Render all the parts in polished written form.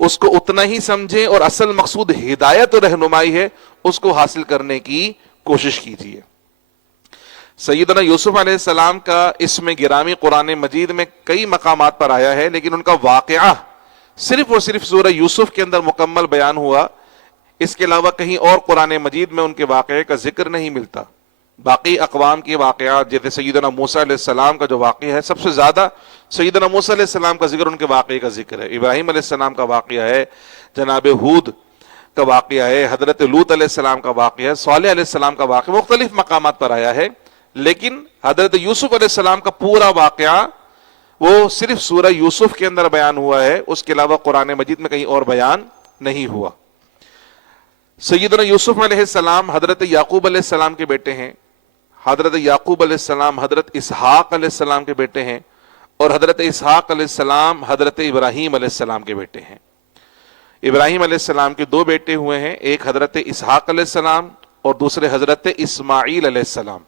اس کو اتنا ہی سمجھیں اور اصل مقصود ہدایت اور رہنمائی ہے اس کو حاصل کرنے کی کوشش کیجیے۔ سیدنا یوسف علیہ السلام کا اسم گرامی قرآن مجید میں کئی مقامات پر آیا ہے، لیکن ان کا واقعہ صرف اور صرف سورہ یوسف کے اندر مکمل بیان ہوا، اس کے علاوہ کہیں اور قرآن مجید میں ان کے واقعے کا ذکر نہیں ملتا۔ باقی اقوام کے واقعات جیسے سیدنا موسیٰ علیہ السلام کا جو واقعہ ہے، سب سے زیادہ سیدنا موسیٰ علیہ السلام کا ذکر ان کے واقعے کا ذکر ہے، ابراہیم علیہ السلام کا واقعہ ہے، جناب ہود کا واقعہ ہے، حضرت لوط علیہ السلام کا واقعہ ہے، صالح علیہ السلام کا واقعہ مختلف مقامات پر آیا ہے، لیکن حضرت یوسف علیہ السلام کا پورا واقعہ وہ صرف سورہ یوسف کے اندر بیان ہوا ہے، اس کے علاوہ قرآن مجید میں کہیں اور بیان نہیں ہوا۔ سیدنا یوسف علیہ السلام حضرت یعقوب علیہ السلام کے بیٹے ہیں، حضرت یعقوب علیہ السلام حضرت اسحاق علیہ السلام کے بیٹے ہیں، اور حضرت اسحاق علیہ السلام حضرت ابراہیم علیہ السلام کے بیٹے ہیں۔ ابراہیم علیہ السلام کے دو بیٹے ہوئے ہیں، ایک حضرت اسحاق علیہ السلام اور دوسرے حضرت اسماعیل علیہ السلام۔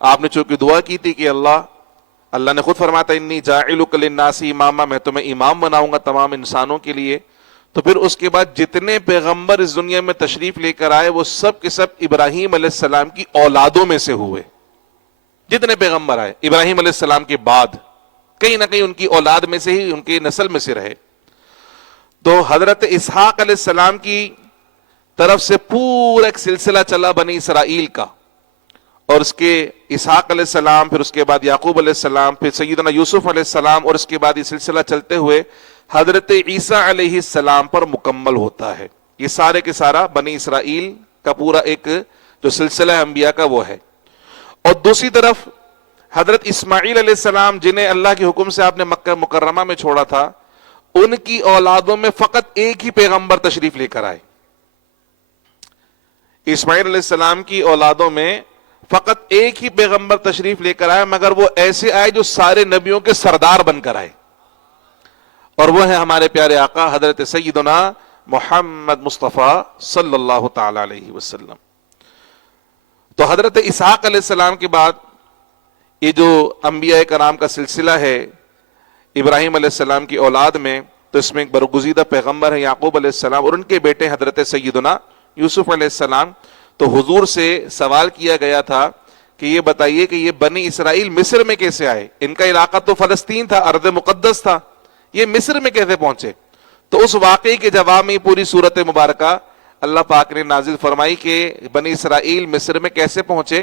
آپ نے چونکہ دعا کی تھی کہ اللہ نے خود فرمایا تھا انی جاعلک للناس اماما، میں تمہیں امام بناؤں گا تمام انسانوں کے لیے، تو پھر اس کے بعد جتنے پیغمبر اس دنیا میں تشریف لے کر آئے وہ سب کے سب ابراہیم علیہ السلام کی اولادوں میں سے ہوئے۔ جتنے پیغمبر آئے ابراہیم علیہ السلام کے بعد کہیں نہ کہیں ان کی اولاد میں سے ہی، ان کی نسل میں سے رہے۔ تو حضرت اسحاق علیہ السلام کی طرف سے پورا ایک سلسلہ چلا بنی اسرائیل کا، اور اس کے اسحاق علیہ السلام، پھر اس کے بعد یعقوب علیہ السلام، پھر سیدنا یوسف علیہ السلام، اور اس کے بعد یہ سلسلہ چلتے ہوئے حضرت عیسیٰ علیہ السلام پر مکمل ہوتا ہے۔ یہ سارے کے سارا بنی اسرائیل کا پورا ایک جو سلسلہ انبیاء کا وہ ہے۔ اور دوسری طرف حضرت اسماعیل علیہ السلام جنہیں اللہ کے حکم سے آپ نے مکہ مکرمہ میں چھوڑا تھا، ان کی اولادوں میں فقط ایک ہی پیغمبر تشریف لے کر آئے۔ اسماعیل علیہ السلام کی اولادوں میں فقط ایک ہی پیغمبر تشریف لے کر آئے، مگر وہ ایسے آئے جو سارے نبیوں کے سردار بن کر آئے، اور وہ ہیں ہمارے پیارے آقا حضرت سیدنا محمد مصطفیٰ صلی اللہ تعالی علیہ وسلم۔ تو حضرت اسحاق علیہ السلام کے بعد یہ جو انبیاء کرام کا سلسلہ ہے ابراہیم علیہ السلام کی اولاد میں، تو اس میں ایک برگزیدہ پیغمبر ہے یعقوب علیہ السلام، اور ان کے بیٹے حضرت سیدنا یوسف علیہ السلام۔ تو حضور سے سوال کیا گیا تھا کہ یہ بتائیے کہ یہ بنی اسرائیل مصر میں کیسے آئے؟ ان کا علاقہ تو فلسطین تھا، ارض مقدس تھا، یہ مصر میں کیسے پہنچے؟ تو اس واقعے کے جواب میں پوری سورت مبارکہ اللہ پاک نے نازل فرمائی کہ بنی اسرائیل مصر میں کیسے پہنچے۔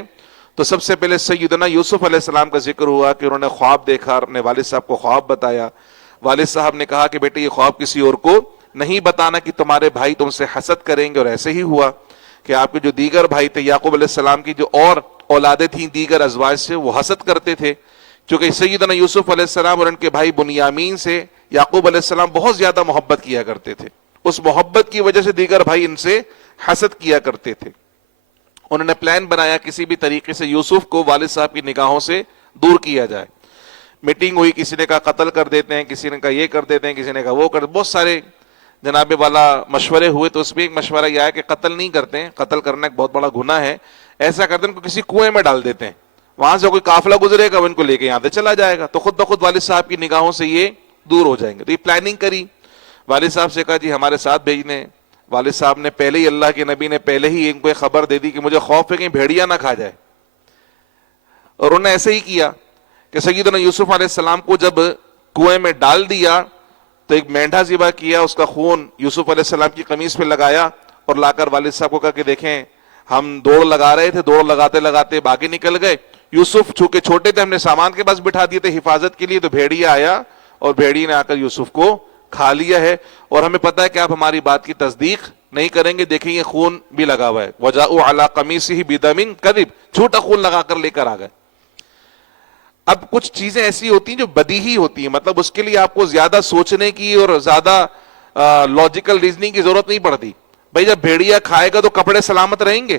تو سب سے پہلے سیدنا یوسف علیہ السلام کا ذکر ہوا کہ انہوں نے خواب دیکھا، اپنے والد صاحب کو خواب بتایا، والد صاحب نے کہا کہ بیٹے یہ خواب کسی اور کو نہیں بتانا کہ تمہارے بھائی تم سے حسد کریں گے، اور ایسے ہی ہوا کہ آپ کے جو دیگر بھائی تھے یعقوب علیہ السلام کی جو اور اولادیں تھیں دیگر ازواج سے، وہ حسد کرتے تھے، چونکہ سیدنا یوسف علیہ السلام اور ان کے بھائی بنیامین سے یعقوب علیہ السلام بہت زیادہ محبت کیا کرتے تھے، اس محبت کی وجہ سے دیگر بھائی ان سے حسد کیا کرتے تھے۔ انہوں نے پلان بنایا کسی بھی طریقے سے یوسف کو والد صاحب کی نگاہوں سے دور کیا جائے۔ میٹنگ ہوئی، کسی نے کہا قتل کر دیتے ہیں، کسی نے کہا یہ کر دیتے ہیں، کسی نے کہا وہ کر، بہت سارے جناب والا مشورے ہوئے، تو اس میں ایک مشورہ یہ آیا کہ قتل نہیں کرتے ہیں، قتل کرنا ایک بہت بڑا گناہ ہے، ایسا کرتے ہیں ان کو کسی کنویں میں ڈال دیتے ہیں، وہاں سے کوئی قافلہ گزرے گا وہ ان کو لے کے یہاں سے چلا جائے گا، تو خود بخود والد صاحب کی نگاہوں سے یہ دور ہو جائیں گے۔ تو یہ پلاننگ کری، والد صاحب سے کہا جی ہمارے ساتھ بھیجنے، والد صاحب نے پہلے ہی، اللہ کے نبی نے پہلے ہی ان کو خبر دے دی کہ مجھے خوف ہے کہیں بھیڑیا نہ کھا جائے، اور انہوں نے ایسے ہی کیا کہ سیدنا یوسف علیہ السلام کو جب کنویں میں ڈال دیا تو ایک مینڈھا ذبح کیا، اس کا خون یوسف علیہ السلام کی قمیص پہ لگایا اور لا کر والد صاحب کو کہا کہ دیکھیں ہم دوڑ لگا رہے تھے، دوڑ لگاتے لگاتے باقی نکل گئے، یوسف چونکہ چھوٹے تھے ہم نے سامان کے پاس بٹھا دیے تھے حفاظت کے لیے، تو بھیڑیا آیا اور بھیڑی نے آ کر یوسف کو کھا لیا ہے، اور ہمیں پتا ہے کہ آپ ہماری بات کی تصدیق نہیں کریں گے، دیکھیں یہ خون بھی لگا ہوا ہے، وجاءوا علی قمیصہ بدم کذب، جھوٹا خون لگا کر لے کر آ گئے۔ اب کچھ چیزیں ایسی ہوتی ہیں جو بدیہی ہوتی ہیں، مطلب اس کے لیے آپ کو زیادہ سوچنے کی اور زیادہ لاجیکل ریزننگ کی ضرورت نہیں پڑتی۔ بھائی جب بھیڑیا کھائے گا تو کپڑے سلامت رہیں گے،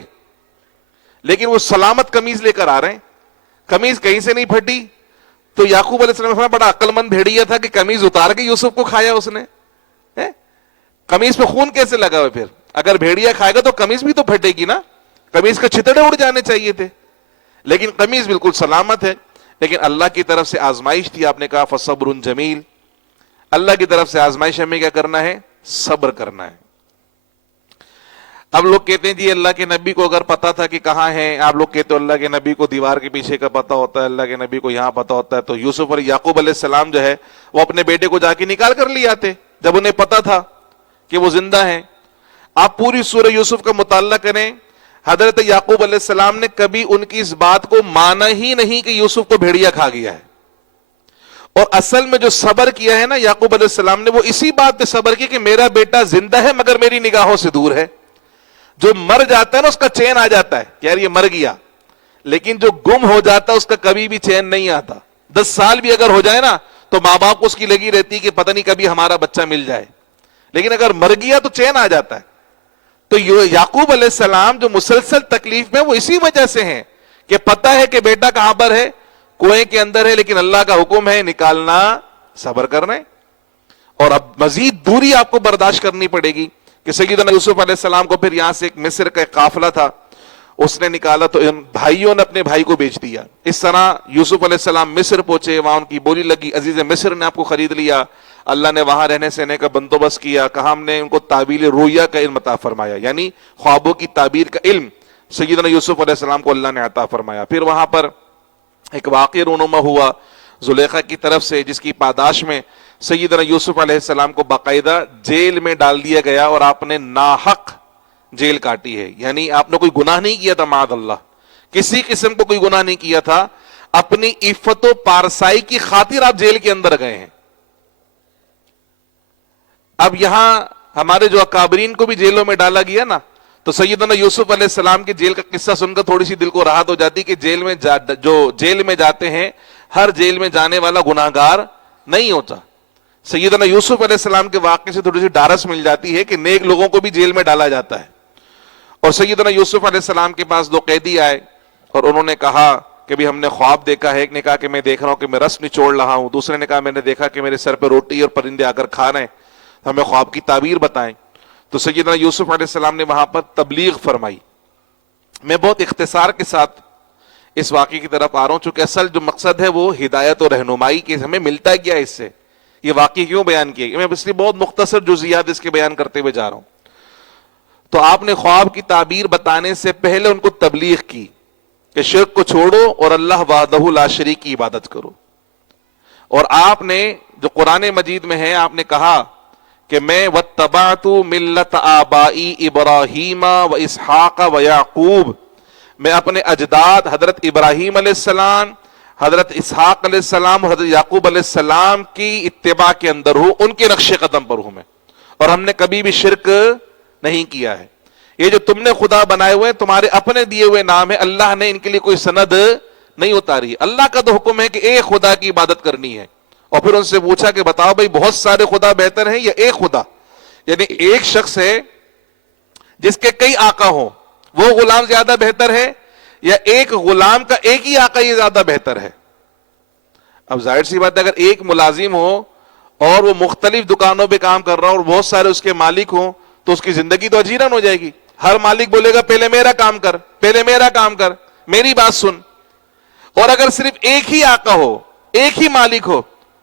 لیکن وہ سلامت قمیض لے کر آ رہے ہیں، قمیض کہیں سے نہیں پھٹی، تو یعقوب علیہ السلام بڑا عقل مند بھیڑیا تھا کہ قمیض اتار کے یوسف کو کھایا اس نے، قمیض پہ خون کیسے لگا ہوا؟ پھر اگر بھیڑیا کھائے گا تو قمیض بھی تو پھٹے گی نا، قمیض کے چھتڑے اڑ جانے چاہیے تھے، لیکن قمیض بالکل سلامت ہے۔ لیکن اللہ کی طرف سے آزمائش تھی، آپ نے کہا فصبر جمیل، اللہ کی طرف سے آزمائش ہمیں کیا کرنا ہے؟ صبر کرنا ہے۔ اب لوگ کہتے ہیں جی اللہ کے نبی کو اگر پتا تھا کہ کہاں ہے، آپ لوگ کہتے ہو اللہ کے نبی کو دیوار کے پیچھے کا پتا ہوتا ہے، اللہ کے نبی کو یہاں پتا ہوتا ہے، تو یوسف اور یعقوب علیہ السلام جو ہے وہ اپنے بیٹے کو جا کے نکال کر لے آتے جب انہیں پتا تھا کہ وہ زندہ ہیں۔ آپ پوری سورہ یوسف کا مطالعہ کریں، حضرت یعقوب علیہ السلام نے کبھی ان کی اس بات کو مانا ہی نہیں کہ یوسف کو بھیڑیا کھا گیا ہے، اور اصل میں جو صبر کیا ہے نا یعقوب علیہ السلام نے، وہ اسی بات پہ صبر کیا کہ میرا بیٹا زندہ ہے مگر میری نگاہوں سے دور ہے۔ جو مر جاتا ہے نا اس کا چین آ جاتا ہے کہ یار یہ مر گیا، لیکن جو گم ہو جاتا ہے اس کا کبھی بھی چین نہیں آتا۔ 10 سال بھی اگر ہو جائے نا تو ماں باپ کو اس کی لگی رہتی کہ پتہ نہیں کبھی ہمارا بچہ مل جائے، لیکن اگر مر گیا تو چین آ جاتا ہے۔ تو یعقوب علیہ السلام جو مسلسل تکلیف میں وہ اسی وجہ سے ہیں کہ پتہ ہے کہ بیٹا کہاں پر ہے، کنویں کے اندر ہے، لیکن اللہ کا حکم ہے نکالنا، صبر کرنا ہے۔ اور اب مزید دوری آپ کو برداشت کرنی پڑے گی کہ سیدنا یوسف علیہ السلام کو پھر یہاں سے ایک مصر کا ایک قافلہ تھا، اس نے نکالا تو ان بھائیوں نے اپنے بھائی کو بیچ دیا۔ اس طرح یوسف علیہ السلام مصر پہنچے، وہاں ان کی بولی لگی، عزیز مصر نے آپ کو خرید لیا، اللہ نے وہاں رہنے سہنے کا بندوبست کیا، کہا ہم نے ان کو تعبیر رویا کا علم عطا فرمایا، یعنی خوابوں کی تعبیر کا علم سیدنا یوسف علیہ السلام کو اللہ نے عطا فرمایا۔ پھر وہاں پر ایک واقعہ رونما ہوا زلیخا کی طرف سے، جس کی پاداش میں سیدنا یوسف علیہ السلام کو باقاعدہ جیل میں ڈال دیا گیا، اور آپ نے ناحق جیل کاٹی ہے، یعنی آپ نے کوئی گناہ نہیں کیا تھا، معاذ اللہ کسی قسم کو کوئی گناہ نہیں کیا تھا، اپنی عفت و پارسائی کی خاطر آپ جیل کے اندر گئے ہیں۔ اب یہاں ہمارے جو اکابرین کو بھی جیلوں میں ڈالا گیا نا، تو سیدنا یوسف علیہ السلام کی جیل کا قصہ سن کر تھوڑی سی دل کو راحت ہو جاتی کہ جو جیل میں جاتے ہیں، ہر جیل میں جانے والا گناہگار نہیں ہوتا۔ سیدنا یوسف علیہ السلام کے واقعے سے تھوڑی سی ڈھارس مل جاتی ہے کہ نیک لوگوں کو بھی جیل میں ڈالا جاتا ہے۔ اور سیدنا یوسف علیہ السلام کے پاس 2 قیدی آئے اور انہوں نے کہا کہ بھی ہم نے خواب دیکھا ہے۔ ایک نے کہا کہ میں دیکھ رہا ہوں کہ میں رس نچوڑ رہا ہوں، دوسرے نے کہا میں نے دیکھا کہ میرے سر پہ روٹی اور پرندے آ کر کھا رہے ہیں، ہمیں خواب کی تعبیر بتائیں۔ تو سیدنا یوسف علیہ السلام نے وہاں پر تبلیغ فرمائی۔ میں بہت اختصار کے ساتھ اس واقعے کی طرف آ رہا ہوں، چونکہ اصل جو مقصد ہے وہ ہدایت اور رہنمائی کی، ہمیں ملتا کیا ہے اس سے، یہ واقعی کیوں بیان کیا، میں اس لیے بہت مختصر جزئیات اس کے بیان کرتے ہوئے جا رہا ہوں۔ تو آپ نے خواب کی تعبیر بتانے سے پہلے ان کو تبلیغ کی کہ شرک کو چھوڑو اور اللہ وحدہ لا شریک کی عبادت کرو۔ اور آپ نے جو قرآن مجید میں ہے، آپ نے کہا کہ میں واتبعت ملت آبائی ابراہیم و اسحاق و یعقوب، میں اپنے اجداد حضرت ابراہیم علیہ السلام، حضرت اسحاق علیہ السلام اور حضرت یعقوب علیہ السلام کی اتباع کے اندر ہوں، ان کے نقش قدم پر ہوں میں، اور ہم نے کبھی بھی شرک نہیں کیا ہے۔ یہ جو تم نے خدا بنائے ہوئے تمہارے اپنے دیے ہوئے نام ہے، اللہ نے ان کے لیے کوئی سند نہیں اتاری، اللہ کا تو حکم ہے کہ ایک خدا کی عبادت کرنی ہے۔ اور پھر ان سے پوچھا کہ بتاؤ بھائی بہت سارے خدا بہتر ہیں یا ایک خدا، یعنی ایک شخص ہے جس کے کئی آقا ہوں، وہ غلام زیادہ بہتر ہے یا ایک غلام کا ایک ہی آقا یہ زیادہ بہتر ہے؟ اب ظاہر سی بات ہے اگر ایک ملازم ہو اور وہ مختلف دکانوں پہ کام کر رہا ہو اور بہت سارے اس کے مالک ہوں تو اس کی زندگی تو اجیرن ہو جائے گی۔ ہر مالک بولے گا پہلے میرا کام کر، پہلے میرا کام کر، میری بات سن۔ اور اگر صرف ایک ہی آقا ہو، ایک ہی مالک ہو،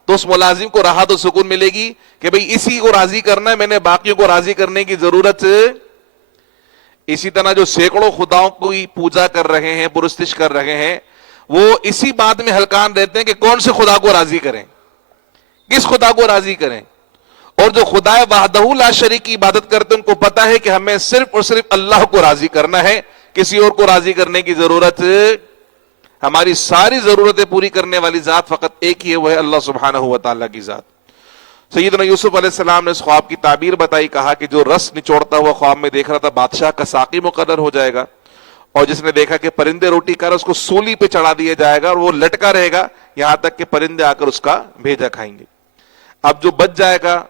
تو اس ملازم کو راحت و سکون ملے گی کہ بھئی اسی کو راضی کرنا ہے، میں نے باقیوں کو راضی کرنے کی ضرورت۔ اسی طرح جو سینکڑوں خداؤں کی پوجا کر رہے ہیں، پرستش کر رہے ہیں، وہ اسی بات میں ہلکان رہتے ہیں کہ کون سے خدا کو راضی کریں، کس خدا کو راضی کریں۔ اور جو خدا وحدہ لا شریک کی عبادت کرتے ہیں ان کو پتا ہے کہ ہمیں صرف اور صرف اللہ کو راضی کرنا ہے، کسی اور کو راضی کرنے کی ضرورت، ہماری ساری ضرورتیں پوری کرنے والی ذات فقط ایک ہی ہے، وہ ہے اللہ سبحانہ و تعالیٰ کی ذات۔ سیدنا یوسف علیہ السلام نے اس خواب کی تعبیر بتائی، کہا کہ جو رس نچوڑتا ہوا خواب میں دیکھ رہا تھا بادشاہ کا ساقی مقرر ہو جائے گا، اور جس نے دیکھا کہ پرندے روٹی کر اس کو سولی پہ چڑھا دیا جائے گا اور وہ لٹکا رہے گا یہاں تک کہ پرندے آ کر اس کا بھیجا کھائیں گے۔ اب جو بچ جائے گا،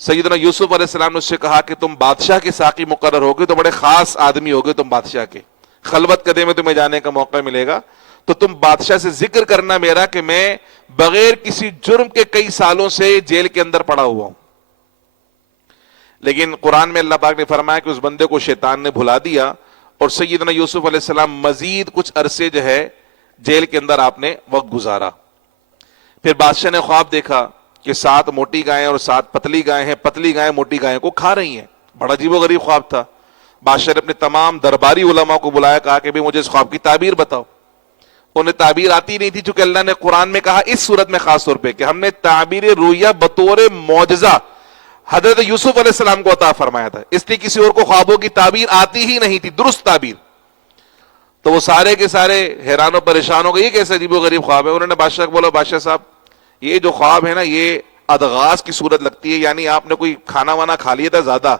سیدنا یوسف علیہ السلام نے اس سے کہا کہ تم بادشاہ کے ساقی مقرر ہوگے تو بڑے خاص آدمی ہوگے، تم بادشاہ کے خلوت قدے میں تمہیں جانے کا موقع ملے گا، تو تم بادشاہ سے ذکر کرنا میرا کہ میں بغیر کسی جرم کے کئی سالوں سے جیل کے اندر پڑا ہوا ہوں۔ لیکن قرآن میں اللہ پاک نے فرمایا کہ اس بندے کو شیطان نے بھلا دیا، اور سیدنا یوسف علیہ السلام مزید کچھ عرصے جو ہے جیل کے اندر آپ نے وقت گزارا۔ پھر بادشاہ نے خواب دیکھا کہ 7 موٹی گائیں اور 7 پتلی گائیں ہیں، پتلی گائیں موٹی گائیں کو کھا رہی ہیں. بڑا عجیب و غریب خواب تھا. بادشاہ نے اپنے تمام درباری علماء کو بلایا، کہا کہ مجھے اس خواب کی تعبیر بتاؤ. انہیں تعبیر آتی نہیں تھی، چونکہ اللہ نے قرآن میں کہا اس صورت میں خاص طور پہ کہ ہم نے تعبیر رؤیا بطور معجزہ حضرت یوسف علیہ السلام کو عطا فرمایا تھا، اس لیے کسی اور کو خوابوں کی تعبیر آتی ہی نہیں تھی، درست تعبیر. تو وہ سارے کے سارے حیران و پریشان ہو گئے، یہ کیسے عجیب و غریب خواب ہے. انہوں نے بادشاہ کو بولا، بادشاہ صاحب یہ جو خواب ہے نا یہ ادغاس کی صورت لگتی ہے، یعنی آپ نے کوئی کھانا وانا کھا لیا تھا زیادہ،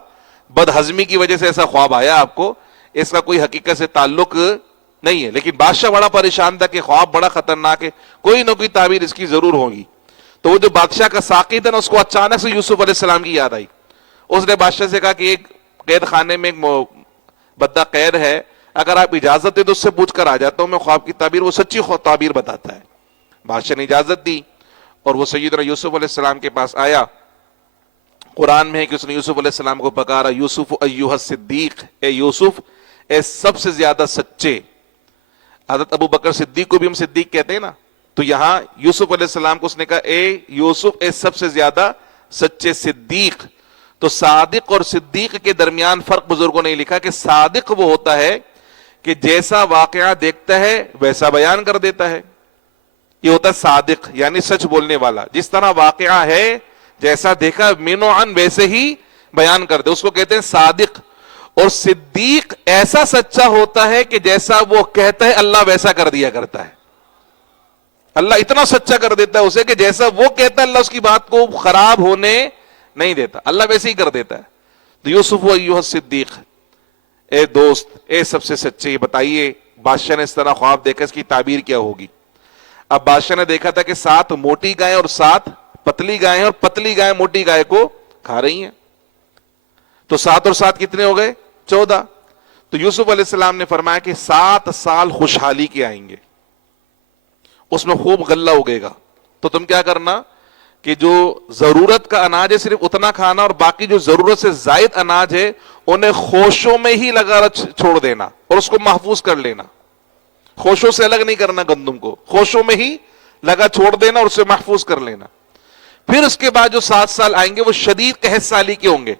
بد ہضمی کی وجہ سے ایسا خواب آیا آپ کو، اس کا کوئی حقیقت سے تعلق نہیں ہے. لیکن بادشاہ بڑا پریشان تھا کہ خواب بڑا خطرناک ہے، کوئی نہ کوئی تعبیر اس کی ضرور ہوگی. تو وہ جو بادشاہ کا ساقی تھا نا، اس کو اچانک سے یوسف علیہ السلام کی یاد آئی. اس نے بادشاہ سے کہا کہ ایک قید خانے میں ایک بدہ قید ہے، اگر آپ اجازت دیں تو اس سے پوچھ کر آ جاتا ہوں میں خواب کی تعبیر، وہ سچی تعبیر بتاتا ہے. بادشاہ نے اجازت دی اور وہ سیدنا یوسف علیہ السلام کے پاس آیا. قرآن میں ہے کہ اس نے یوسف علیہ السلام کو پکارا، یوسف ایھا الصدیق، اے یوسف اے سب سے زیادہ سچے. حضرت ابو بکر صدیق کو بھی ہم صدیق کہتے ہیں نا، تو یہاں یوسف علیہ السلام کو اس نے کہا اے یوسف اے سب سے زیادہ سچے صدیق. تو صادق اور صدیق کے درمیان فرق بزرگوں نے لکھا کہ صادق وہ ہوتا ہے کہ جیسا واقعہ دیکھتا ہے ویسا بیان کر دیتا ہے، یہ ہوتا ہے صادق، یعنی سچ بولنے والا. جس طرح واقعہ ہے جیسا دیکھا مینو عن ویسے ہی بیان کر دے، اس کو کہتے ہیں صادق. اور صدیق ایسا سچا ہوتا ہے کہ جیسا وہ کہتا ہے اللہ ویسا کر دیا کرتا ہے. اللہ اتنا سچا کر دیتا ہے اسے کہ جیسا وہ کہتا ہے اللہ اس کی بات کو خراب ہونے نہیں دیتا، اللہ ویسے ہی کر دیتا ہے. تو یوسف ایھا الصدیق، اے دوست اے سب سے سچے، یہ بتائیے بادشاہ نے اس طرح خواب دیکھا، اس کی تعبیر کیا ہوگی. اب بادشاہ نے دیکھا تھا کہ 7 موٹی گائیں اور 7 پتلی گائیں ہیں، اور پتلی گائیں موٹی گائے کو کھا رہی ہیں. تو 7 اور 7 کتنے ہو گئے؟ 14. تو یوسف علیہ السلام نے فرمایا کہ 7 سال خوشحالی کے آئیں گے، اس میں خوب غلہ اگے گا. تو تم کیا کرنا کہ جو ضرورت کا اناج ہے صرف اتنا کھانا، اور باقی جو ضرورت سے زائد اناج ہے انہیں خوشوں میں ہی لگا چھوڑ دینا اور اس کو محفوظ کر لینا. خوشوں سے الگ نہیں کرنا، گندم کو خوشوں میں ہی لگا چھوڑ دینا اور اسے محفوظ کر لینا. پھر اس کے بعد جو 7 سال آئیں گے وہ شدید قحط سالی کے ہوں گے.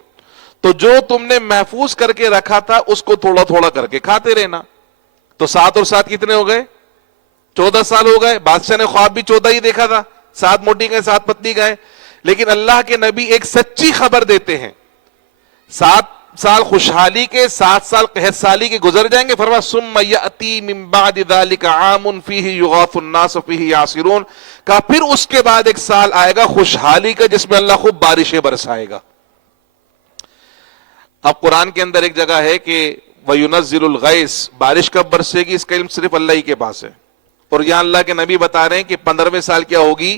تو جو تم نے محفوظ کر کے رکھا تھا اس کو تھوڑا تھوڑا کر کے کھاتے رہنا. تو 7 اور 7 کتنے ہو گئے؟ 14 سال ہو گئے. بادشاہ نے خواب بھی 14 ہی دیکھا تھا، 7 موٹی گائے 7 پتلی گائے. لیکن اللہ کے نبی ایک سچی خبر دیتے ہیں، 7 سال خوشحالی کے، 7 سال قحط سالی کے گزر جائیں گے. فرمایا ثم یأتی من بعد ذلک عام فیہ یغاث الناس فیہ یعصرون، کہا پھر اس کے بعد ایک سال آئے گا خوشحالی کا جس میں اللہ خوب بارشیں برسائے گا. اب قرآن کے اندر ایک جگہ ہے کہ وَيُنَزِّلُ الْغَيْثَ، بارش کب برسے گی اس کا علم صرف اللہ ہی کے پاس ہے. اور یہاں اللہ کے نبی بتا رہے ہیں کہ 15ویں سال کیا ہوگی؟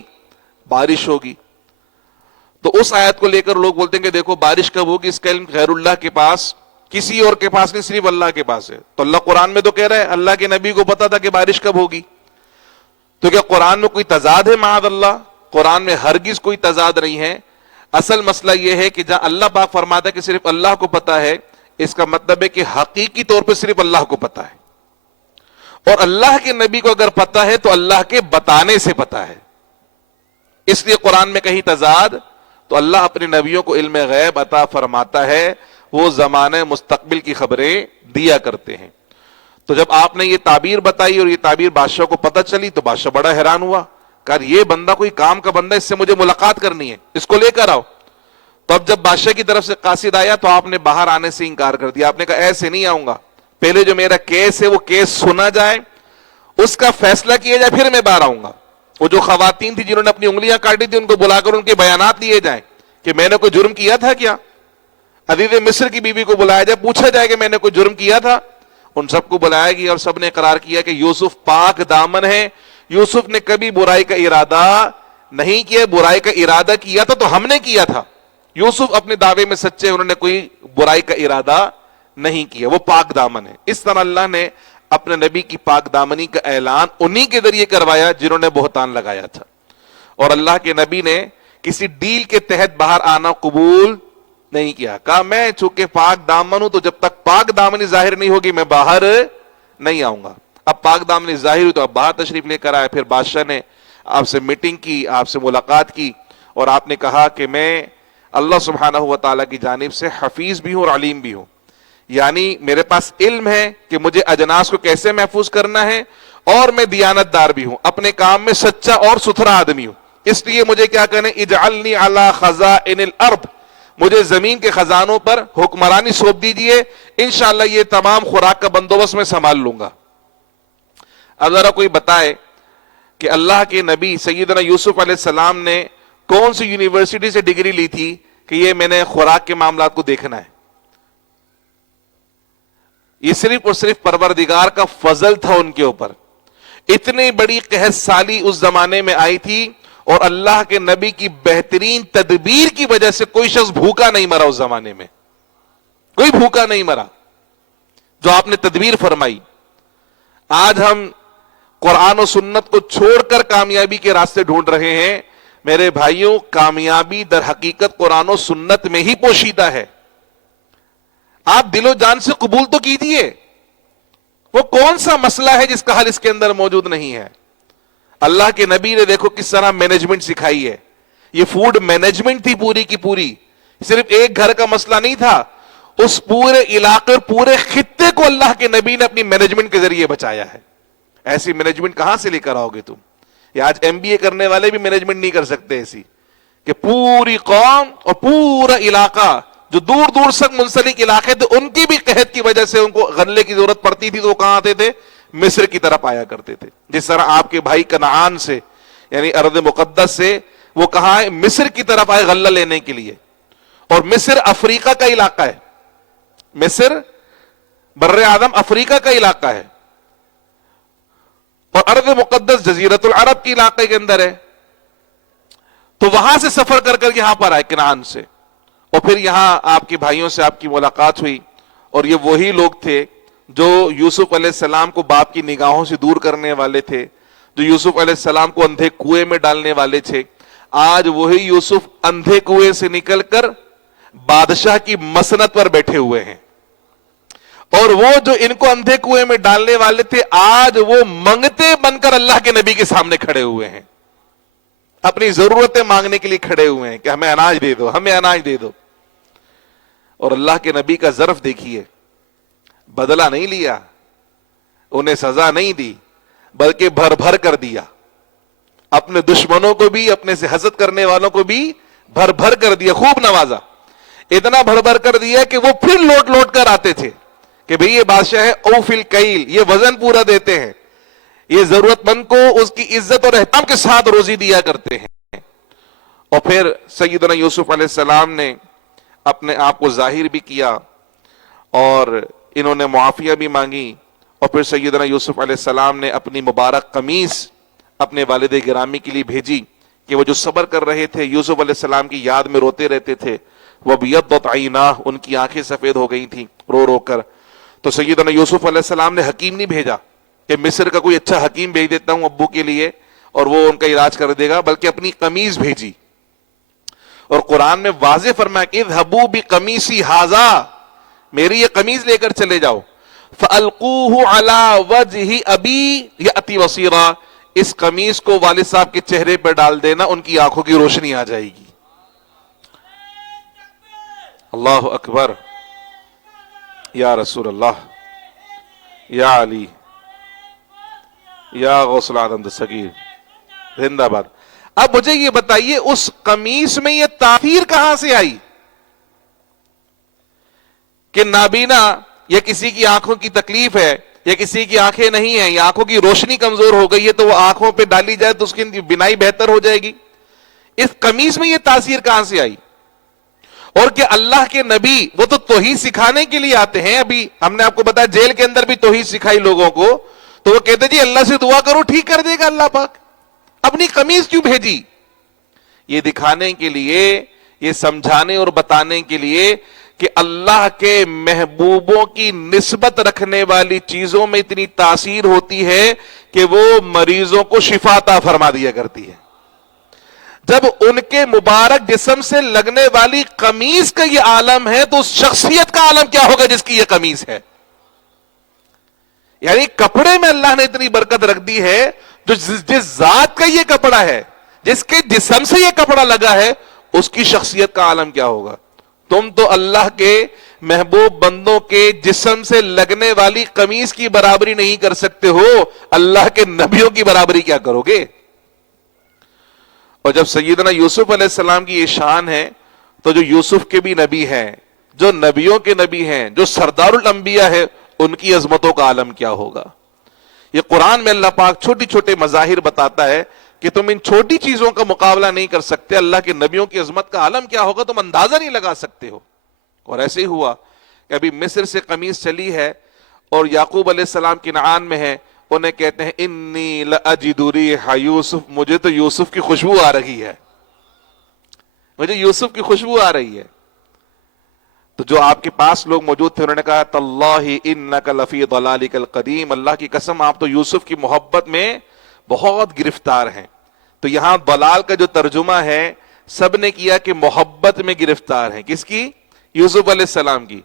بارش ہوگی. تو اس آیت کو لے کر لوگ بولتے ہیں کہ دیکھو بارش کب ہوگی اس کا علم غیر اللہ کے پاس، کسی اور کے پاس نہیں، صرف اللہ کے پاس ہے. تو اللہ قرآن میں تو کہہ رہا ہے اللہ کے نبی کو پتا تھا کہ بارش کب ہوگی. تو کیا قرآن میں کوئی تضاد ہے؟ معاذ اللہ، قرآن میں ہرگز کوئی تضاد نہیں ہے. اصل مسئلہ یہ ہے کہ جہاں اللہ پاک فرماتا ہے کہ صرف اللہ کو پتا ہے، اس کا مطلب ہے کہ حقیقی طور پہ صرف اللہ کو پتا ہے. اور اللہ کے نبی کو اگر پتا ہے تو اللہ کے بتانے سے پتا ہے. اس لیے قرآن میں کہیں تضاد، تو اللہ اپنے نبیوں کو علم غیب عطا فرماتا ہے، وہ زمانے مستقبل کی خبریں دیا کرتے ہیں. تو جب آپ نے یہ تعبیر بتائی اور یہ تعبیر بادشاہ کو پتہ چلی تو بادشاہ بڑا حیران ہوا، کہا یہ بندہ کوئی کام کا بندہ، اس سے مجھے ملاقات کرنی ہے، اس کو لے کر آؤ. تو اب جب بادشاہ کی طرف سے قاصد آیا تو آپ نے باہر آنے سے انکار کر دیا. آپ نے کہا ایسے نہیں آؤں گا، پہلے جو میرا کیس ہے وہ کیس سنا جائے، اس کا فیصلہ کیا جائے، پھر میں باہر آؤں گا. وہ جو خواتین تھی جنہوں نے اپنی انگلیاں کاٹی تھی ان کو بلا کر ان کے بیانات لیے جائیں کہ میں نے کوئی جرم کیا تھا کیا. عزیز مصر کی بیوی کو بلایا جائے، پوچھا جائے کہ میں نے کوئی جرم کیا تھا. ان سب کو بلایا گیا اور سب نے اقرار کیا کہ یوسف پاک دامن ہے، یوسف نے کبھی برائی کا ارادہ نہیں کیا. برائی کا ارادہ کیا تھا تو ہم نے کیا تھا. یوسف اپنے دعوے میں سچے، انہوں نے کوئی برائی کا ارادہ نہیں کیا، وہ پاک دامن ہے. اس طرح اللہ نے اپنے نبی کی پاک دامنی کا اعلان انہی کے ذریعے کروایا جنہوں نے بہتان لگایا تھا. اور اللہ کے نبی نے کسی ڈیل کے تحت باہر آنا قبول نہیں کیا. کہا میں چونکہ پاک دامن ہوں تو جب تک پاک دامنی ظاہر نہیں ہوگی میں باہر نہیں آؤں گا. اب پاک دامنی ظاہر ہوئی تو اب باہر تشریف لے کر آئے. پھر بادشاہ نے آپ سے میٹنگ کی، آپ سے ملاقات کی اور آپ نے کہا کہ میں اللہ سبحانہ و تعالیٰ کی جانب سے حفیظ بھی ہوں اور علیم بھی ہوں، یعنی میرے پاس علم ہے کہ مجھے اجناس کو کیسے محفوظ کرنا ہے، اور میں دیانت دار بھی ہوں، اپنے کام میں سچا اور ستھرا آدمی ہوں، اس لیے مجھے کیا کرنے، اجعلنی علی خزائن الارض، مجھے زمین کے خزانوں پر حکمرانی سونپ دیجئے، انشاءاللہ یہ تمام خوراک کا بندوبست میں سنبھال لوں گا۔ اب ذرا کوئی بتائے کہ اللہ کے نبی سیدنا یوسف علیہ السلام نے کون سی یونیورسٹی سے ڈگری لی تھی کہ یہ میں نے خوراک کے معاملات کو دیکھنا ہے؟ یہ صرف اور صرف پروردگار کا فضل تھا ان کے اوپر۔ اتنی بڑی قحط سالی اس زمانے میں آئی تھی، اور اللہ کے نبی کی بہترین تدبیر کی وجہ سے کوئی شخص بھوکا نہیں مرا اس زمانے میں، کوئی بھوکا نہیں مرا، جو آپ نے تدبیر فرمائی۔ آج ہم قرآن و سنت کو چھوڑ کر کامیابی کے راستے ڈھونڈ رہے ہیں۔ میرے بھائیوں، کامیابی در حقیقت قرآن و سنت میں ہی پوشیدہ ہے۔ آپ دل و جان سے قبول تو کیجئے، وہ کون سا مسئلہ ہے جس کا حل اس کے اندر موجود نہیں ہے؟ اللہ کے نبی نے دیکھو کس طرح مینجمنٹ سکھائی ہے، یہ فوڈ مینجمنٹ تھی پوری کی پوری، صرف ایک گھر کا مسئلہ نہیں تھا، اس پورے علاقے اور پورے خطے کو اللہ کے نبی نے اپنی مینجمنٹ کے ذریعے بچایا ہے۔ ایسی مینجمنٹ کہاں سے لے کر آؤ گے تم؟ یہ آج ایم بی اے کرنے والے بھی مینجمنٹ نہیں کر سکتے ایسی، کہ پوری قوم اور پورا علاقہ جو دور دور سے منسلک علاقے تھے، ان کی بھی قحط کی وجہ سے ان کو غلے کی ضرورت پڑتی تھی تو وہ کہاں آتے تھے؟ مصر کی طرف آیا کرتے تھے۔ جس طرح آپ کے بھائی کنعان سے، یعنی ارض مقدس سے، وہ کہاں ہے؟ مصر کی طرف آئے غلہ لینے کے لیے۔ اور مصر افریقہ کا علاقہ ہے، مصر بر اعظم افریقہ کا علاقہ ہے، اور ارض مقدس جزیرت العرب کے علاقے کے اندر ہے۔ تو وہاں سے سفر کر کر یہاں پر آئے کنعان سے، اور پھر یہاں آپ کے بھائیوں سے آپ کی ملاقات ہوئی، اور یہ وہی لوگ تھے جو یوسف علیہ السلام کو باپ کی نگاہوں سے دور کرنے والے تھے، جو یوسف علیہ السلام کو اندھے کنویں میں ڈالنے والے تھے۔ آج وہی یوسف اندھے کنویں سے نکل کر بادشاہ کی مسند پر بیٹھے ہوئے ہیں، اور وہ جو ان کو اندھے کنویں میں ڈالنے والے تھے، آج وہ منگتے بن کر اللہ کے نبی کے سامنے کھڑے ہوئے ہیں، اپنی ضرورتیں مانگنے کے لیے کھڑے ہوئے ہیں کہ ہمیں اناج دے دو، ہمیں اناج دے دو۔ اور اللہ کے نبی کا ظرف دیکھیے، بدلہ نہیں لیا، انہیں سزا نہیں دی، بلکہ بھر بھر کر دیا، اپنے دشمنوں کو بھی، اپنے سے حسد کرنے والوں کو بھی بھر بھر کر دیا، خوب نوازا، اتنا بھر بھر کر دیا کہ وہ پھر لوٹ لوٹ کر آتے تھے کہ بھئی یہ بادشاہ ہے اوف الکیل، یہ وزن پورا دیتے ہیں، یہ ضرورت مند کو اس کی عزت اور احترام کے ساتھ روزی دیا کرتے ہیں۔ اور پھر سیدنا یوسف علیہ السلام نے اپنے آپ کو ظاہر بھی کیا، اور انہوں نے معافیہ بھی مانگی، اور پھر سیدنا یوسف علیہ السلام نے اپنی مبارک قمیص اپنے والد گرامی کے لیے بھیجی کہ وہ جو صبر کر رہے تھے، یوسف علیہ السلام کی یاد میں روتے رہتے تھے، وَبِيَضَّتْ عَيْنَاهُ، ان کی آنکھیں سفید ہو گئی تھیں رو رو کر۔ تو سیدنا یوسف علیہ السلام نے حکیم نہیں بھیجا کہ مصر کا کوئی اچھا حکیم بھیج دیتا ہوں ابو کے لیے اور وہ ان کا علاج کر دے گا، بلکہ اپنی قمیض بھیجی، اور قرآن میں واضح فرمایا کہ اذهبوا بقمیصی ھذا، میری یہ قمیض لے کر چلے جاؤ، فَأَلْقُوهُ عَلَى وَجْهِ أَبِي يَأْتِ بَصِيرًا، اس قمیض کو والد صاحب کے چہرے پر ڈال دینا، ان کی آنکھوں کی روشنی آ جائے گی۔ اللہ اکبر، یا رسول اللہ، یا علی، یا غوث العالم دستگیر، زندہ باد۔ اب مجھے یہ بتائیے اس قمیص میں یہ تاثیر کہاں سے آئی کہ نابینا یا کسی کی آنکھوں کی تکلیف ہے یا کسی کی آنکھیں نہیں ہیں یا آنکھوں کی روشنی کمزور ہو گئی ہے تو وہ آنکھوں پہ ڈالی جائے تو اس کی بینائی بہتر ہو جائے گی؟ اس قمیص میں یہ تاثیر کہاں سے آئی؟ اور کہ اللہ کے نبی وہ تو توحید سکھانے کے لیے آتے ہیں، ابھی ہم نے آپ کو بتایا جیل کے اندر بھی توحید سکھائی لوگوں کو، تو وہ کہتے جی اللہ سے دعا کرو ٹھیک کر دے گا اللہ پاک، اپنی قمیض کیوں بھیجی؟ یہ دکھانے کے لیے، یہ سمجھانے اور بتانے کے لیے کہ اللہ کے محبوبوں کی نسبت رکھنے والی چیزوں میں اتنی تاثیر ہوتی ہے کہ وہ مریضوں کو شفا عطا فرما دیا کرتی ہے۔ جب ان کے مبارک جسم سے لگنے والی قمیض کا یہ عالم ہے تو اس شخصیت کا عالم کیا ہوگا جس کی یہ قمیض ہے؟ یعنی کپڑے میں اللہ نے اتنی برکت رکھ دی ہے، جو جس ذات کا یہ کپڑا ہے، جس کے جسم سے یہ کپڑا لگا ہے اس کی شخصیت کا عالم کیا ہوگا؟ تم تو اللہ کے محبوب بندوں کے جسم سے لگنے والی قمیص کی برابری نہیں کر سکتے ہو، اللہ کے نبیوں کی برابری کیا کرو گے؟ اور جب سیدنا یوسف علیہ السلام کی یہ شان ہے تو جو یوسف کے بھی نبی ہیں، جو نبیوں کے نبی ہیں، جو سردار الانبیاء ہے، ان کی عظمتوں کا عالم کیا ہوگا؟ یہ قرآن میں اللہ پاک چھوٹی چھوٹے مظاہر بتاتا ہے کہ تم ان چھوٹی چیزوں کا مقابلہ نہیں کر سکتے، اللہ کے نبیوں کی عظمت کا عالم کیا ہوگا تم اندازہ نہیں لگا سکتے ہو۔ اور ایسے ہی ہوا کہ ابھی مصر سے قمیص چلی ہے اور یعقوب علیہ السلام کنعان میں ہے، انہیں کہتے ہیں انی لاجد ریح یوسف، مجھے تو یوسف کی خوشبو آ رہی ہے، مجھے یوسف کی خوشبو آ رہی ہے۔ تو جو آپ کے پاس لوگ موجود تھے انہوں نے کہا تاللہ انک لفی ضلالک القدیم، اللہ کی قسم آپ تو یوسف کی محبت میں بہت گرفتار ہیں۔ تو یہاں ضلال کا جو ترجمہ ہے سب نے کیا کہ محبت میں گرفتار ہیں، کس کی؟ یوسف علیہ السلام کی۔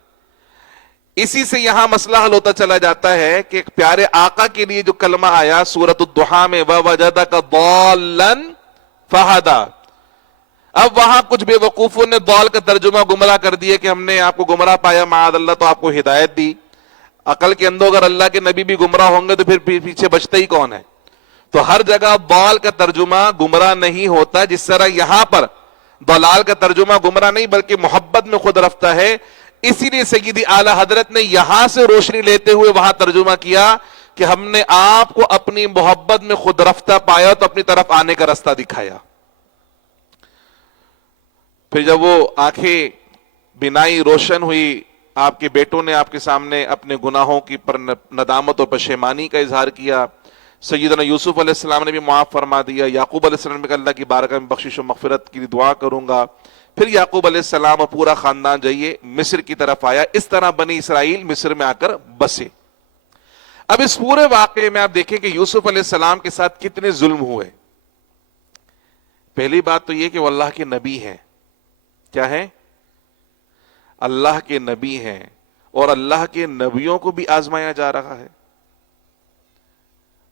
اسی سے یہاں مسئلہ حل ہوتا چلا جاتا ہے کہ پیارے آقا کے لیے جو کلمہ آیا سورۃ الضحیٰ میں وَوَجَدَكَ ضَالًّا فَهَدَىٰ، اب وہاں کچھ بے وقوفوں نے ضال کا ترجمہ گمراہ کر دیا کہ ہم نے آپ کو گمراہ پایا معاذ اللہ تو آپ کو ہدایت دی۔ عقل کے اندر اگر اللہ کے نبی بھی گمراہ ہوں گے تو پھر پیچھے بچتا ہی کون ہے؟ تو ہر جگہ ضال کا ترجمہ گمراہ نہیں ہوتا، جس طرح یہاں پر ضلال کا ترجمہ گمراہ نہیں بلکہ محبت میں خود رفتہ ہے۔ اسی لیے سیدی اعلی حضرت نے یہاں سے روشنی لیتے ہوئے وہاں ترجمہ کیا کہ ہم نے آپ کو اپنی محبت میں خود رفتہ پایا تو اپنی طرف آنے کا راستہ دکھایا۔ پھر جب وہ آنکھیں بینائی روشن ہوئی، آپ کے بیٹوں نے آپ کے سامنے اپنے گناہوں کی پر ندامت اور پشیمانی کا اظہار کیا، سیدنا یوسف علیہ السلام نے بھی معاف فرما دیا، یعقوب علیہ السلام نے کہا اللہ کی بارگاہ میں بخشش و مغفرت کی دعا کروں گا۔ پھر یعقوب علیہ السلام اور پورا خاندان جائیے مصر کی طرف آیا، اس طرح بنی اسرائیل مصر میں آ کر بسے۔ اب اس پورے واقعے میں آپ دیکھیں کہ یوسف علیہ السلام کے ساتھ کتنے ظلم ہوئے۔ پہلی بات تو یہ کہ وہ اللہ کے نبی ہیں، کیا ہیں؟ اللہ کے نبی ہیں، اور اللہ کے نبیوں کو بھی آزمایا جا رہا ہے،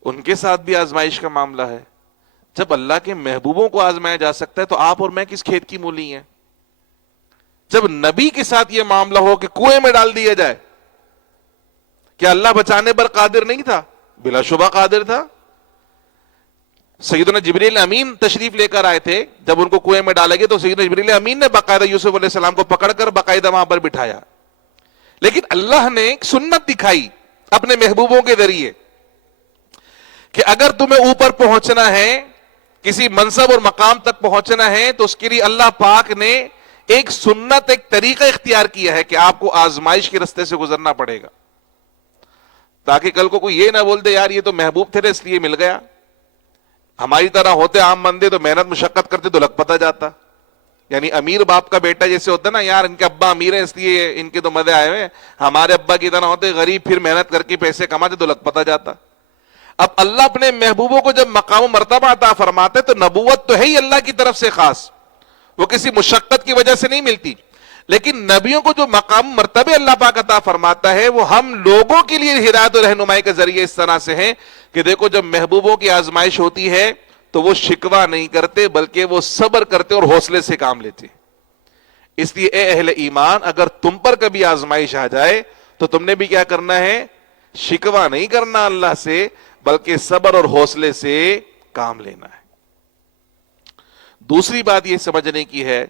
ان کے ساتھ بھی آزمائش کا معاملہ ہے۔ جب اللہ کے محبوبوں کو آزمایا جا سکتا ہے تو آپ اور میں کس کھیت کی مولی ہیں؟ جب نبی کے ساتھ یہ معاملہ ہو کہ کنویں میں ڈال دیا جائے، کیا اللہ بچانے پر قادر نہیں تھا؟ بلا شبہ قادر تھا۔ سیدنا جبریل امین تشریف لے کر آئے تھے، جب ان کو کنویں میں ڈالے گئے تو سیدنا جبریل امین نے باقاعدہ یوسف علیہ السلام کو پکڑ کر باقاعدہ وہاں پر بٹھایا، لیکن اللہ نے ایک سنت دکھائی اپنے محبوبوں کے ذریعے کہ اگر تمہیں اوپر پہنچنا ہے، کسی منصب اور مقام تک پہنچنا ہے، تو اس کے لیے اللہ پاک نے ایک سنت، ایک طریقہ اختیار کیا ہے کہ آپ کو آزمائش کے رستے سے گزرنا پڑے گا، تاکہ کل کو کوئی یہ نہ بول دے یار یہ تو محبوب تھے اس لیے مل گیا، ہماری طرح ہوتے عام بندے تو محنت مشقت کرتے تو لگ پتا جاتا۔ یعنی امیر باپ کا بیٹا جیسے ہوتا ہے نا، یار ان کے ابا امیر ہیں اس لیے ان کے تو مزے آئے ہوئے، ہمارے ابا کی طرح ہوتے غریب پھر محنت کر کے پیسے کماتے تو لگ پتا جاتا۔ اب اللہ اپنے محبوبوں کو جب مقام و مرتبہ عطا فرماتے تو نبوت تو ہے ہی اللہ کی طرف سے خاص، وہ کسی مشقت کی وجہ سے نہیں ملتی، لیکن نبیوں کو جو مقام مرتبہ اللہ پاک عطا فرماتا ہے وہ ہم لوگوں کے لیے ہدایت و رہنمائی کے ذریعے اس طرح سے ہیں کہ دیکھو جب محبوبوں کی آزمائش ہوتی ہے تو وہ شکوہ نہیں کرتے بلکہ وہ صبر کرتے اور حوصلے سے کام لیتے۔ اس لیے اے اہل ایمان، اگر تم پر کبھی آزمائش آ جائے تو تم نے بھی کیا کرنا ہے؟ شکوہ نہیں کرنا اللہ سے بلکہ صبر اور حوصلے سے کام لینا ہے۔ دوسری بات یہ سمجھنے کی ہے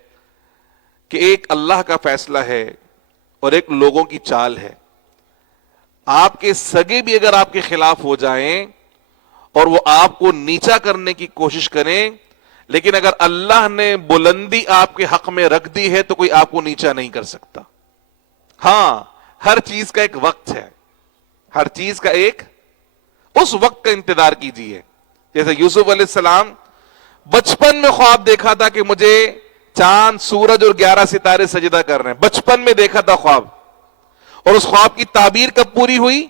کہ ایک اللہ کا فیصلہ ہے اور ایک لوگوں کی چال ہے۔ آپ کے سگے بھی اگر آپ کے خلاف ہو جائیں اور وہ آپ کو نیچا کرنے کی کوشش کریں، لیکن اگر اللہ نے بلندی آپ کے حق میں رکھ دی ہے تو کوئی آپ کو نیچا نہیں کر سکتا۔ ہاں، ہر چیز کا ایک وقت ہے، ہر چیز کا ایک اس وقت کا انتظار کیجیے۔ جیسے یوسف علیہ السلام بچپن میں خواب دیکھا تھا کہ مجھے چاند، سورج اور 11 ستارے سجدہ کر رہے ہیں، بچپن میں دیکھا تھا خواب، اور اس خواب کی تعبیر کب پوری ہوئی؟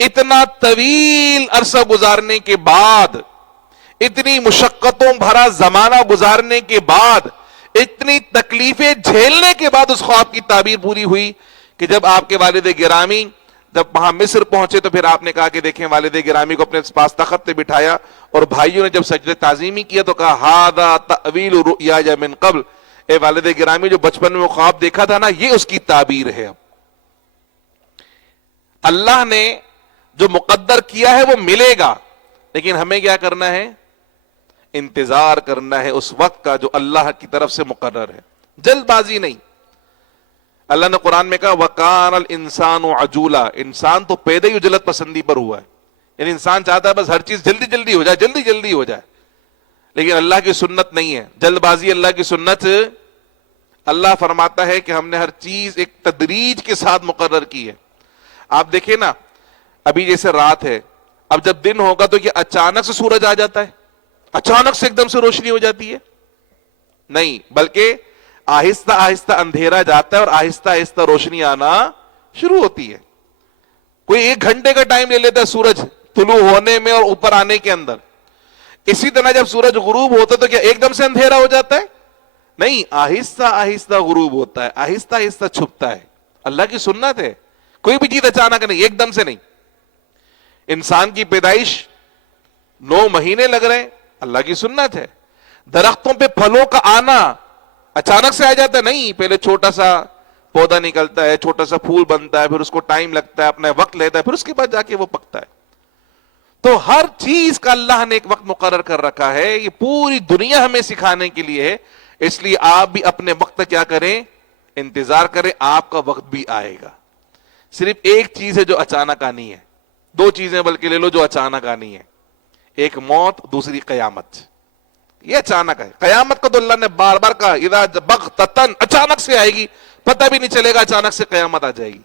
اتنا طویل عرصہ گزارنے کے بعد، اتنی مشقتوں بھرا زمانہ گزارنے کے بعد، اتنی تکلیفیں جھیلنے کے بعد اس خواب کی تعبیر پوری ہوئی کہ جب آپ کے والد گرامی جب وہاں مصر پہنچے تو پھر آپ نے کہا کہ دیکھیں والد گرامی کو اپنے پاس تخت پہ بٹھایا، اور بھائیوں نے جب سجدہ تعظیمی کیا تو کہا ہذا تأویل رؤیایا من قبل، اے والد گرامی جو بچپن میں وہ خواب دیکھا تھا نا، یہ اس کی تعبیر ہے۔ اب اللہ نے جو مقدر کیا ہے وہ ملے گا، لیکن ہمیں کیا کرنا ہے؟ انتظار کرنا ہے اس وقت کا جو اللہ کی طرف سے مقرر ہے، جلد بازی نہیں۔ اللہ نے قرآن میں کہا وَقَانَ الْإِنسَانُ عَجُولًا، انسان تو پیدا ہی اجلت پسندی پر ہوا ہے، یعنی انسان چاہتا ہے بس ہر چیز جلدی جلدی ہو جائے، جلدی جلدی ہو جائے، لیکن اللہ کی سنت نہیں ہے جلد بازی۔ اللہ کی سنت، اللہ فرماتا ہے کہ ہم نے ہر چیز ایک تدریج کے ساتھ مقرر کی ہے۔ آپ دیکھیں نا، ابھی جیسے رات ہے، اب جب دن ہوگا تو کیا اچانک سے سورج آ جاتا ہے؟ اچانک سے ایک دم سے روشنی ہو جاتی ہے؟ نہیں، بلکہ آہستہ آہستہ اندھیرا جاتا ہے اور آہستہ آہستہ روشنی آنا شروع ہوتی ہے۔ کوئی 1 گھنٹے کا ٹائم لے لیتا ہے سورج طلوع ہونے میں اور اوپر آنے کے اندر۔ اسی طرح جب سورج غروب ہوتا ہے تو کیا ایک دم سے اندھیرا ہو جاتا ہے؟ نہیں، آہستہ آہستہ غروب ہوتا ہے، آہستہ آہستہ چھپتا ہے۔ اللہ کی سنت ہے، کوئی بھی چیز اچانک نہیں، ایک دم سے نہیں۔ انسان کی پیدائش 9 مہینے لگ رہے ہیں، اللہ کی سنت ہے۔ درختوں پہ پھلوں کا آنا اچانک سے آ جاتا ہے؟ نہیں، پہلے چھوٹا سا پودا نکلتا ہے، چھوٹا سا پھول بنتا ہے، پھر اس کو ٹائم لگتا ہے، اپنا وقت لیتا ہے، پھر اس کے بعد جا کے وہ پکتا ہے۔ تو ہر چیز کا اللہ نے ایک وقت مقرر کر رکھا ہے، یہ پوری دنیا ہمیں سکھانے کے لیے ہے۔ اس لیے آپ بھی اپنے وقت کیا کریں؟ انتظار کریں، آپ کا وقت بھی آئے گا۔ صرف ایک چیز ہے جو اچانک آنی ہے، 2 چیزیں بلکہ لے لو جو اچانک آنی ہے، ایک موت، دوسری قیامت۔ یہ اچانک ہے، قیامت کو تو اللہ نے بار بار کہا اذا بغتتن، اچانک سے آئے گی، پتہ بھی نہیں چلے گا، اچانک سے قیامت آ جائے گی۔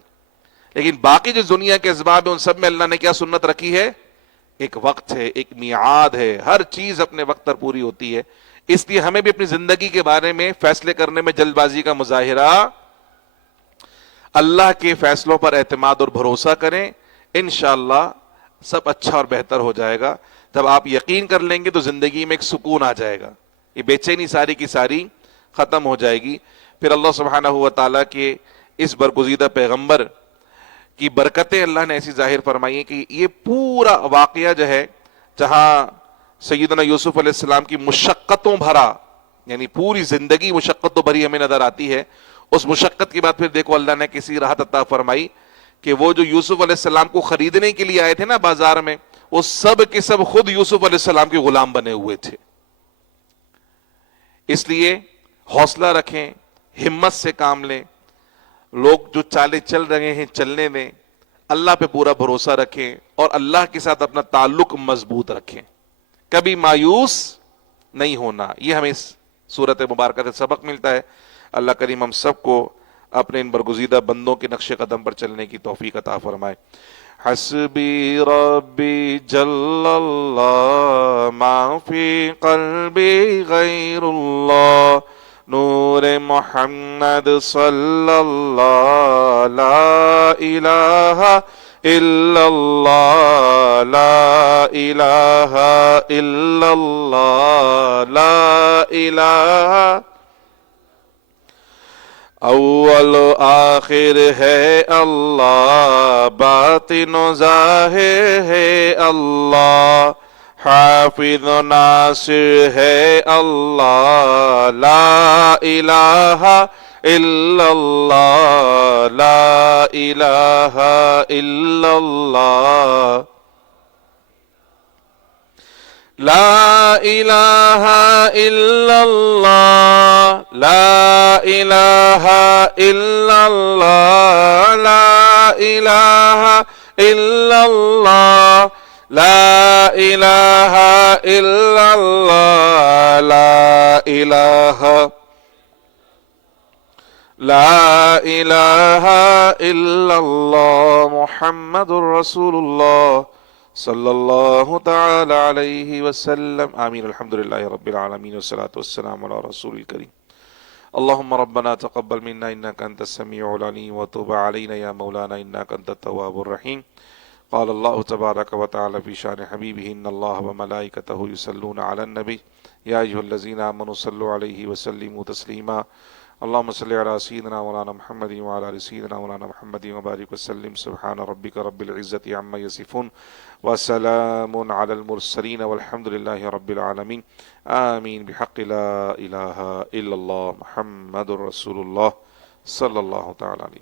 لیکن باقی جو دنیا کے اسباب ہیں ان سب میں اللہ نے کیا سنت رکھی ہے؟ ایک وقت ہے، ایک میعاد ہے، ہر چیز اپنے وقت پر پوری ہوتی ہے۔ اس لیے ہمیں بھی اپنی زندگی کے بارے میں فیصلے کرنے میں جلد بازی کا مظاہرہ، اللہ کے فیصلوں پر اعتماد اور بھروسہ کریں، انشاءاللہ سب اچھا اور بہتر ہو جائے گا۔ جب آپ یقین کر لیں گے تو زندگی میں ایک سکون آ جائے گا، یہ بے چینی ساری کی ساری ختم ہو جائے گی۔ پھر اللہ سبحانہ و تعالیٰ کے اس برگزیدہ پیغمبر کی برکتیں اللہ نے ایسی ظاہر فرمائی ہیں کہ یہ پورا واقعہ جو ہے، جہاں سیدنا یوسف علیہ السلام کی مشقتوں بھرا، یعنی پوری زندگی مشقتوں بھری ہمیں نظر آتی ہے، اس مشقت کے بعد پھر دیکھو اللہ نے کسی راحت عطا فرمائی کہ وہ جو یوسف علیہ السلام کو خریدنے کے لیے آئے تھے نا بازار میں، وہ سب کے سب خود یوسف علیہ السلام کے غلام بنے ہوئے تھے۔ اس لیے حوصلہ رکھیں، ہمت سے کام لیں، لوگ جو چالیں چل رہے ہیں چلنے دیں، اللہ پہ پورا بھروسہ رکھیں اور اللہ کے ساتھ اپنا تعلق مضبوط رکھیں، کبھی مایوس نہیں ہونا۔ یہ ہمیں اس سورت مبارکہ سے سبق ملتا ہے۔ اللہ کریم ہم سب کو اپنے ان برگزیدہ بندوں کے نقش قدم پر چلنے کی توفیق عطا فرمائے۔ حسبی ربی جل اللہ ما فی قلبی غیر اللہ نور محمد صلی اللہ لا الہ الا اللہ لا الہ الا اللہ لا الہ اول و آخر ہے اللہ باطن و ظاہر ہے اللہ حافظ و ناصر ہے اللہ لا الہ الا اللہ لا الہ الا اللہ لا الہ الا اللہ لا الہ الا اللہ لا الہ الا اللہ لا الہ الا اللہ لا الہ لا الہ الا اللہ محمد رسول اللہ صلی اللہ تعالی علیہ وسلم آمین الحمدللہ رب العالمین والصلاة والسلام علی رسول الکریم اللہم ربنا تقبل منا انکا انت السمیع العلیم وتوب علینا یا مولانا انکا انت التواب الرحیم قال اللہ تبارک وتعالی فی شان حبیبہ ان اللہ وملائکتہ یصلون علی النبی یا ایہا الذین آمنوا صلوا علیہ وسلموا تسلیما اللهم صل على سيدنا مولانا محمد وعلى ال سيدنا مولانا محمد وبارك وسلم. سبحان ربك رب العزة عما يصفون وسلام على المرسلين والحمد لله رب العالمين. آمين بحق لا إله إلا الله محمد رسول الله صلى الله تعالى عليه